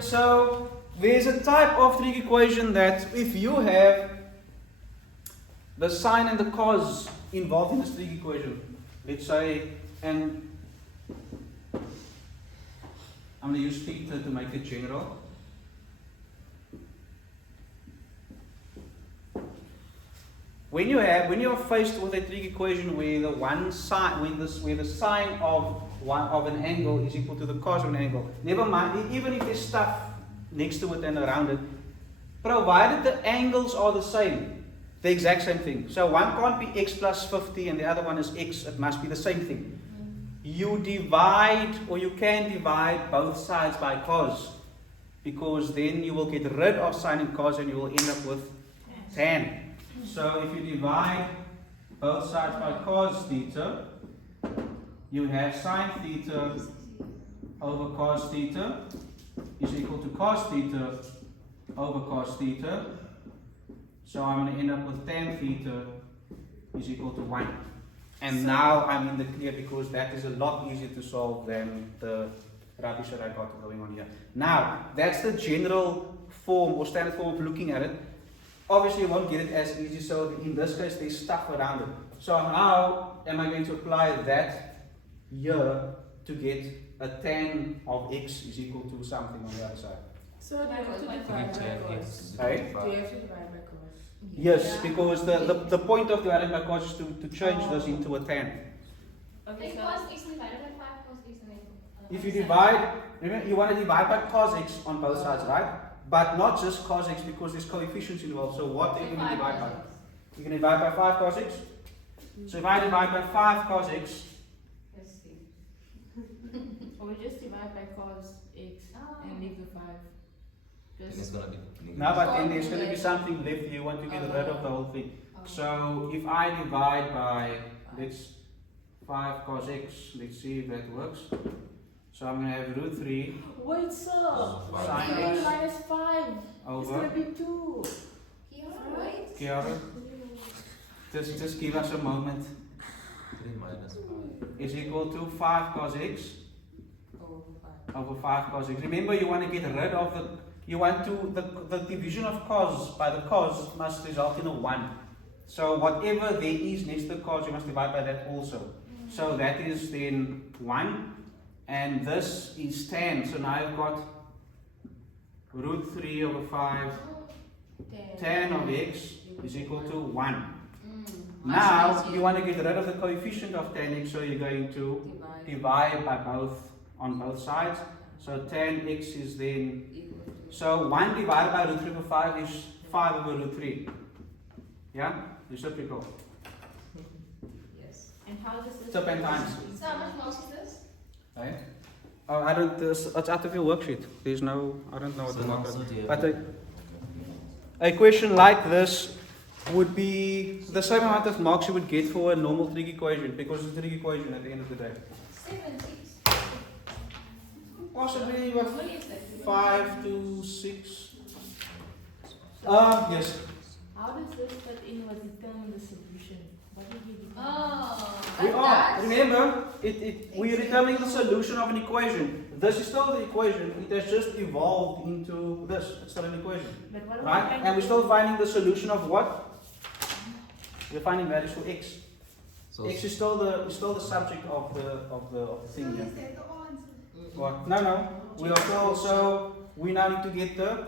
So there's a type of trig equation that if you have the sine and the cos involved in this trig equation, let's say, and I'm going to use theta to make it general. When you are faced with a trig equation where the one side, where the sine of an angle is equal to the cos of an angle, never mind, even if there's stuff next to it and around it, provided the angles are the same, the exact same thing. So one can't be x plus 50 and the other one is x, it must be the same thing. You divide, or you can divide both sides by cos, because then you will get rid of sine and cos and you will end up with tan. So if you divide both sides by cos theta, you have sine theta over cos theta is equal to cos theta over cos theta. So I'm going to end up with tan theta is equal to 1. And now I'm in the clear, because that is a lot easier to solve than the rubbish that I got going on here. Now, that's the general form or standard form of looking at it. Obviously, you won't get it as easy, so in this case, there's stuff around it. So how am I going to apply that here to get a tan of x is equal to something on the other side? So do you have to divide by cos? Right? Do you have to divide by cos? Yes, because the point of dividing by cos is to change this into a tan. Okay, so cos x divided by 5 cos x and then If you divide, remember, you want to divide by cos x on both sides, right? But not just cos x, because there's coefficients involved. So what are you going to divide by? You can divide by 5 cos x. So if I divide by 5 cos x, let's see. or we just divide by cos x and leave the 5. And it's gonna be no, but then there's going to be something left. You want to get rid of the whole thing. So if I divide by, let's 5 cos x, let's see if that works. So I'm going to have root 3 Wait, sir. Sine 3 x minus 5. It's over going to be 2. Kiara, wait. Kiara. Just give us a moment. 3 minus 5. Is equal to 5 cos x over 5 cos x. Remember, you want to get rid of the division of cos by the cos must result in a 1. So whatever there is next to the cos, you must divide by that also. So that is then 1, and this is tan. So now I've got root 3 over 5 tan of x is equal to 1. Now you want to get rid of the coefficient of tan x, so you're going to divide by both on both sides. So tan x is then, so 1 divided by root 3 over 5 is 5 over root 3. Yeah? Reciprocal. Yes. And how does this? So pen times. So how much marks is this? Right? Oh, I don't, it's out of your worksheet. There's no, I don't know what So the now, mark is. so do you have But to- a question like this would be the same amount of marks you would get for a normal trig equation, because it's a trig equation at the end of the day. 7, 6. Possibly What is that? 5 to 6. Yes. How does this fit in with determine the solution? What did you determine? Oh, We are. Remember, we are determining the solution of an equation. This is still the equation. It has just evolved into this. It's still an equation, But what right? And we're still finding the solution of what? We're finding values for x. So X is still the subject of the thing here. What? No. We are still, so we now need to get the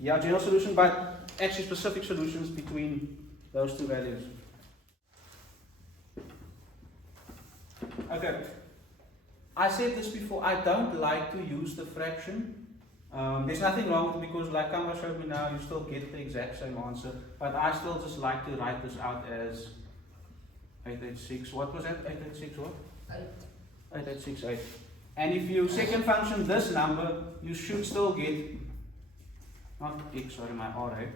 general solution, but actually specific solutions between those two values. Okay. I said this before, I don't like to use the fraction. There's nothing wrong with it, because like Kamba showed me now, you still get the exact same answer. But I still just like to write this out as 886. What was that? 886 what? 8868. And if you second function this number, you should still get, not x, sorry, my r, right?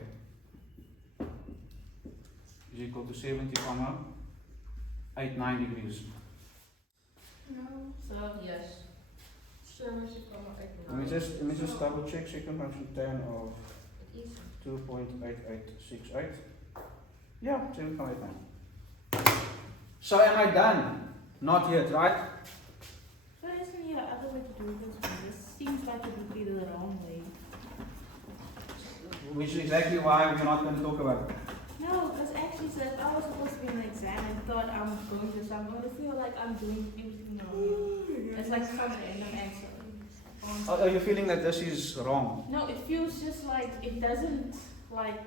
Is equal to 70, 89 degrees. No. So yes. Let me just double check second function tan of 2.8868. Yeah, 7.89. So am I done? Not yet, right? So isn't there other way to do this from this? seems like it would be the wrong way. Which is exactly why we're not going to talk about it. No, because actually said I was supposed to be in the exam and thought I'm going to feel like I'm doing everything wrong. It's like some random answer. Are you feeling that this is wrong? No, it feels just like it doesn't like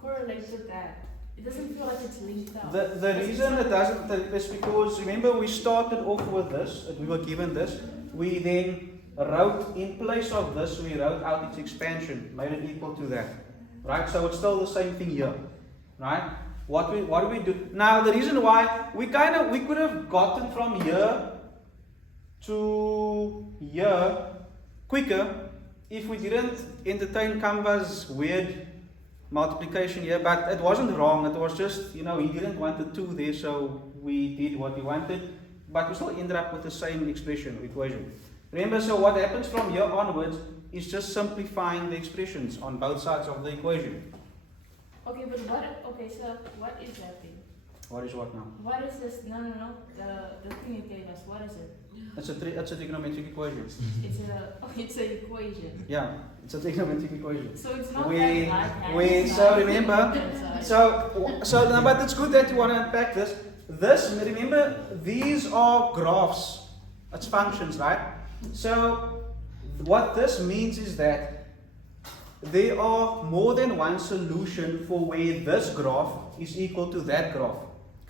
correlate with that. It doesn't feel like it's linked up. The reason it doesn't is because, remember, we started off with this, we were given this, we then wrote, in place of this, we wrote out its expansion, made it equal to that. Right? So it's still the same thing here. Right? What do we do? Now the reason why we could have gotten from here to here quicker if we didn't entertain Kamba's weird multiplication here, but it wasn't wrong, it was just, he didn't want the 2 there, so we did what he wanted, but we still ended up with the same expression, equation. Remember, so what happens from here onwards is just simplifying the expressions on both sides of the equation. Okay, but so what is that thing? What is what now? What is this? No. The thing you gave us, what is it? It's a trigonometric equation. It's an equation. Yeah, it's a trigonometric equation. So it's not so remember, no, but it's good that you want to unpack this. Remember, these are graphs. It's functions, right? So what this means is that there are more than one solution for where this graph is equal to that graph.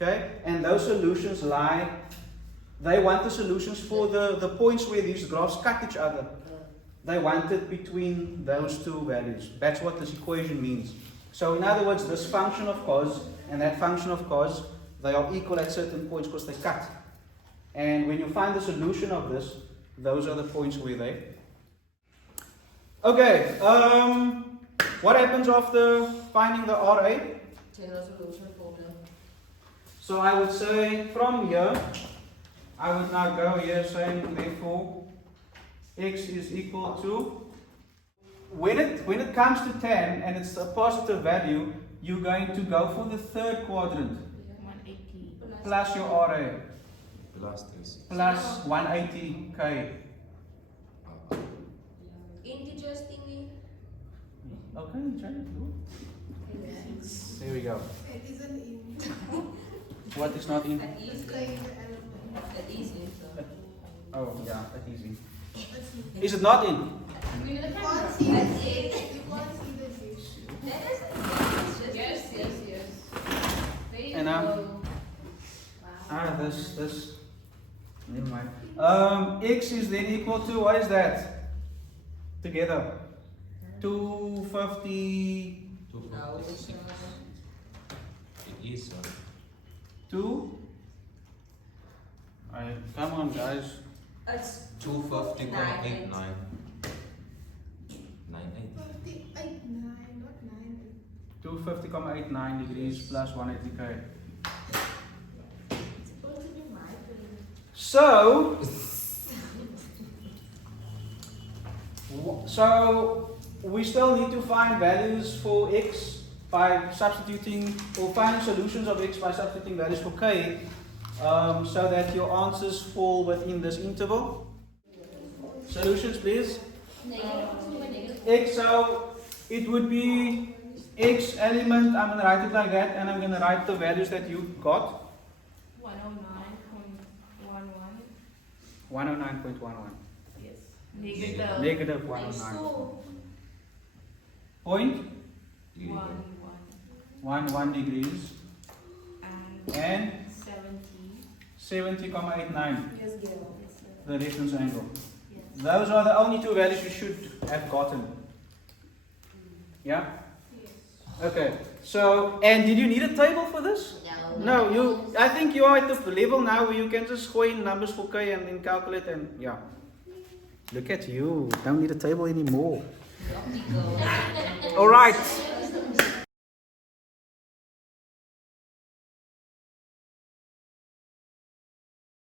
Okay? And those solutions they want the solutions for the points where these graphs cut each other. They want it between those two values. That's what this equation means. So in other words, this function of cos and that function of cos, they are equal at certain points because they cut. And when you find the solution of this, those are the points where they. Okay, what happens after finding the RA? Taylor solution formula. So I would say from here, I would now go here saying therefore x is equal to, when it comes to tan and it's a positive value, you're going to go for the third quadrant 180 plus your RA Plus 3. plus 180k. Integers thingy. Okay, change it. There we go. It isn't in. What is not in? At easy. At easy. Oh yeah, that's easy. Is it not in? We need the You camera. can't see At the eight. you can't see the fish. That is it. Yes. There you And now? go. Wow. This. Never mind. X is then equal to, what is that? Together. 250. 256. It is. 2. Come on, guys. It's 250.89. 98. 58.9, not 9. 250.89 degrees plus 180k. supposed to be my turn. So we still need to find values for x by substituting, or find solutions of x by substituting values for k, so that your answers fall within this interval. Solutions, please. X, so it would be x element, I'm going to write it like that, and I'm going to write the values that you got. 109.11. 109.11. Yes. Negative. Negative 109. Point 11 degrees And and 70. 70.89, Yes, girl. the reference angle. Yes. Those are the only two values you should have gotten. Yeah? Okay. So, and did you need a table for this? No, I think you are at the level now where you can just go in numbers for k and then calculate and yeah. Look at you, don't need a table anymore. Alright.